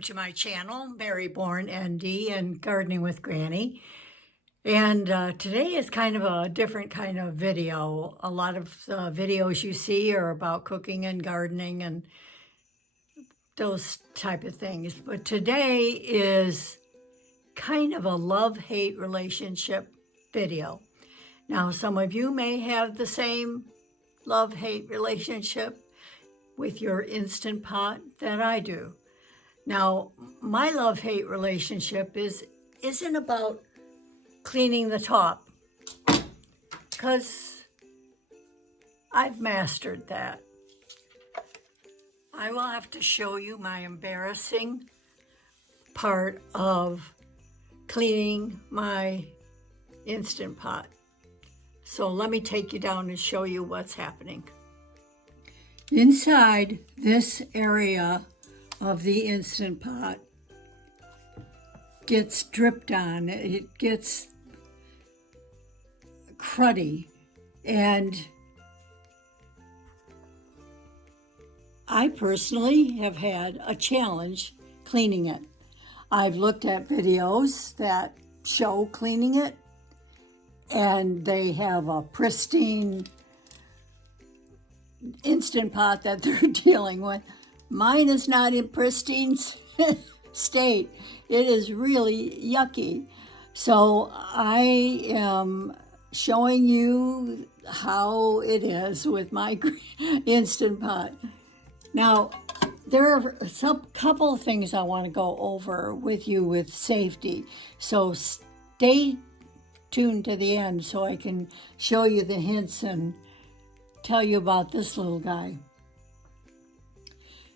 welcome to my channel, Mary Bourne ND and Gardening with Granny. And today is kind of a different kind of video. A lot of videos you see are about cooking and gardening and those type of things. But today is kind of a love-hate relationship video. Now, some of you may have the same love-hate relationship with your Instant Pot that I do. Now, my love-hate relationship isn't about cleaning the top, because I've mastered that. I will have to show you my embarrassing part of cleaning my Instant Pot. So let me take you down and show you what's happening. Inside this area of the Instant Pot gets dripped on, it gets cruddy, and I personally have had a challenge cleaning it. I've looked at videos that show cleaning it, and they have a pristine Instant Pot that they're dealing with. Mine is not in pristine state. It is really yucky. So I am showing you how it is with my Instant Pot. Now, there are some couple of things I want to go over with you with safety. So stay tuned to the end so I can show you the hints and tell you about this little guy.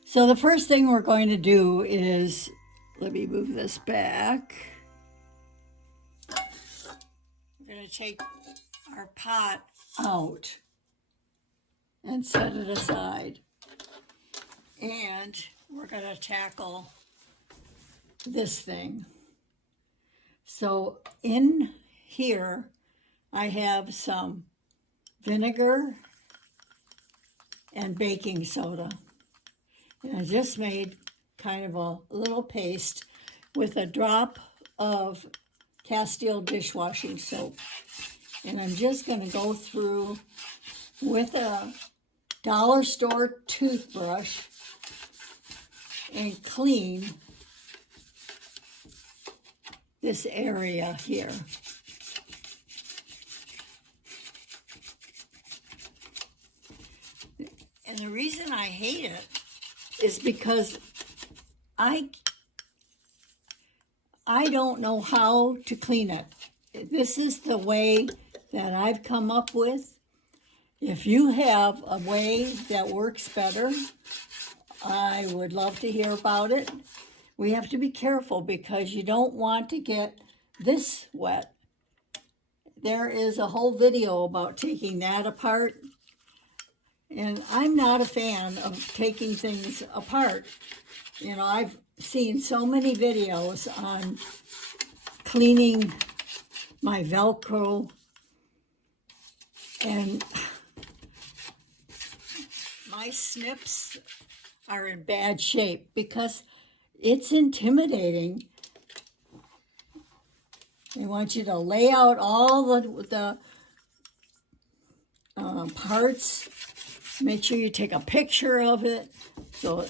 So the first thing we're going to do is, let me move this back. We're going to take our pot out and set it aside. And we're going to tackle this thing. So in here, I have some vinegar and baking soda. And I just made kind of a little paste with a drop of Castile dishwashing soap. And I'm just going to go through with a dollar store toothbrush and clean this area here. And the reason I hate it is because I don't know how to clean it. This is the way that I've come up with. If you have a way that works better, I would love to hear about it. We have to be careful because you don't want to get this wet. There is a whole video about taking that apart. And I'm not a fan of taking things apart. You know, I've seen so many videos on cleaning my Velcro, and my snips are in bad shape because it's intimidating. They want you to lay out all the parts. Make sure you take a picture of it so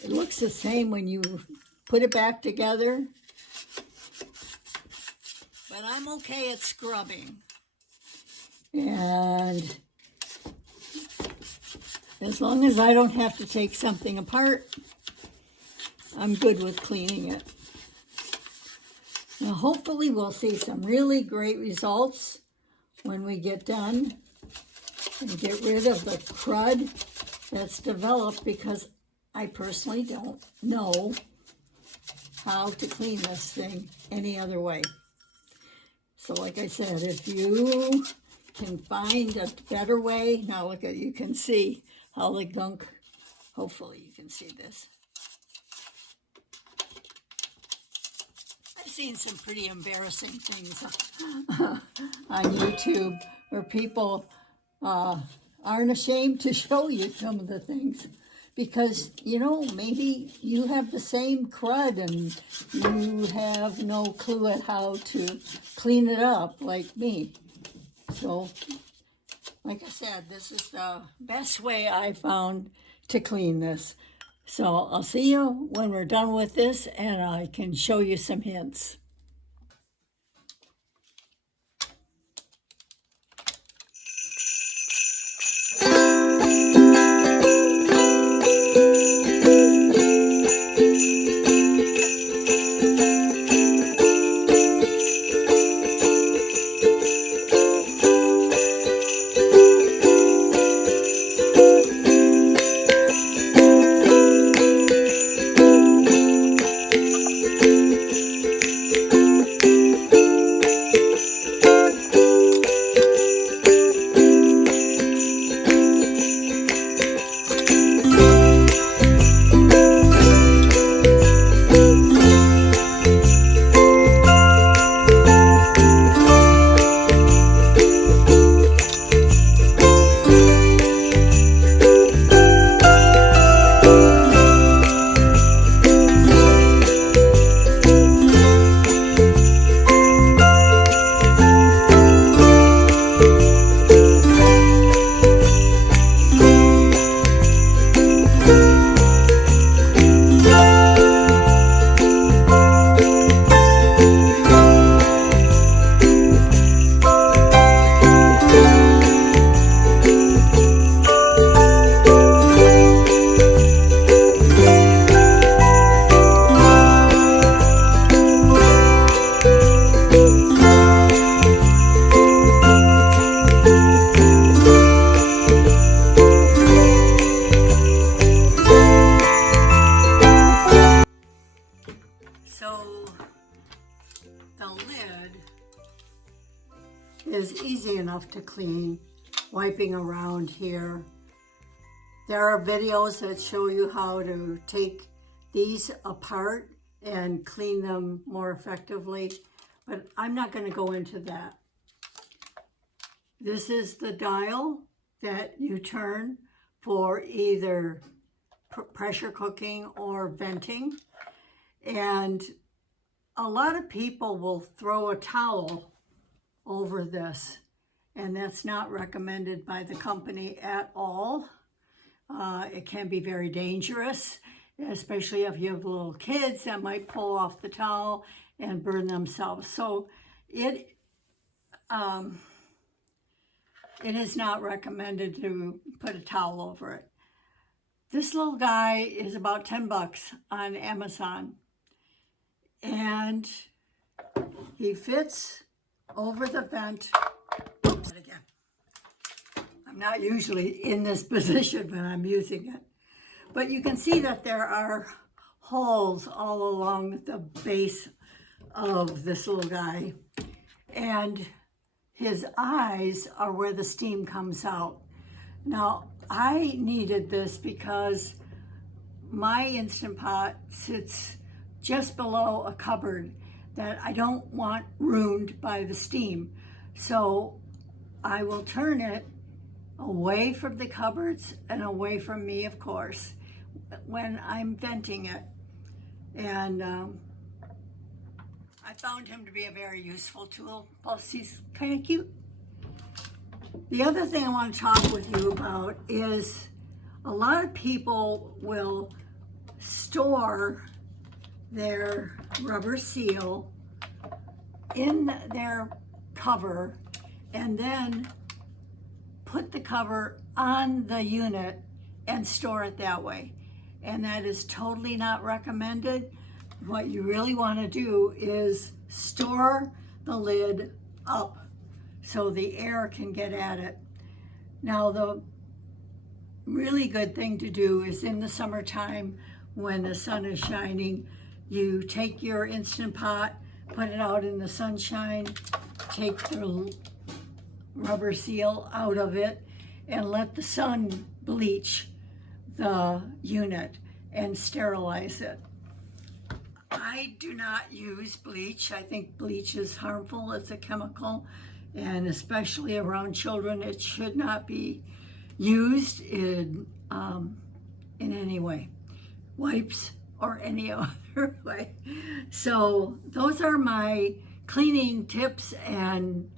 it looks the same when you put it back together. But I'm okay at scrubbing. And as long as I don't have to take something apart, I'm good with cleaning it. Now, hopefully we'll see some really great results when we get done and get rid of the crud that's developed, because I personally don't know how to clean this thing any other way. So like I said, if you can find a better way, now look at, you can see how the gunk, hopefully you can see this. I've seen some pretty embarrassing things on YouTube where people aren't ashamed to show you some of the things because, you know, maybe you have the same crud and you have no clue at how to clean it up like me. So, like I said, this is the best way I found to clean this. So I'll see you when we're done with this and I can show you some hints. So the lid is easy enough to clean, wiping around here. There are videos that show you how to take these apart and clean them more effectively, but I'm not going to go into that. This is the dial that you turn for either pressure cooking or venting. And a lot of people will throw a towel over this, and that's not recommended by the company at all. It can be very dangerous, especially if you have little kids that might pull off the towel and burn themselves. So it is not recommended to put a towel over it. This little guy is about 10 bucks on Amazon. And he fits over the vent. Oops, again. I'm not usually in this position when I'm using it. But you can see that there are holes all along the base of this little guy. And his eyes are where the steam comes out. Now, I needed this because my Instant Pot sits just below a cupboard that I don't want ruined by the steam. So I will turn it away from the cupboards and away from me, of course, when I'm venting it. And I found him to be a very useful tool. Plus, he's kind of cute. The other thing I want to talk with you about is a lot of people will store their rubber seal in their cover and then put the cover on the unit and store it that way. And that is totally not recommended. What you really want to do is store the lid up so the air can get at it. Now, the really good thing to do is in the summertime when the sun is shining, you take your Instant Pot, put it out in the sunshine, take the rubber seal out of it, and let the sun bleach the unit and sterilize it. I do not use bleach. I think bleach is harmful. It's a chemical, and especially around children, it should not be used in any way, wipes or any other way. So those are my cleaning tips and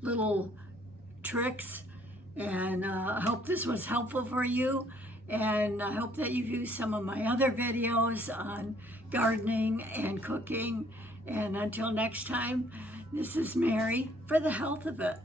little tricks, and I hope this was helpful for you, and I hope that you've used some of my other videos on gardening and cooking. And until next time, this is Mary for The Health of It.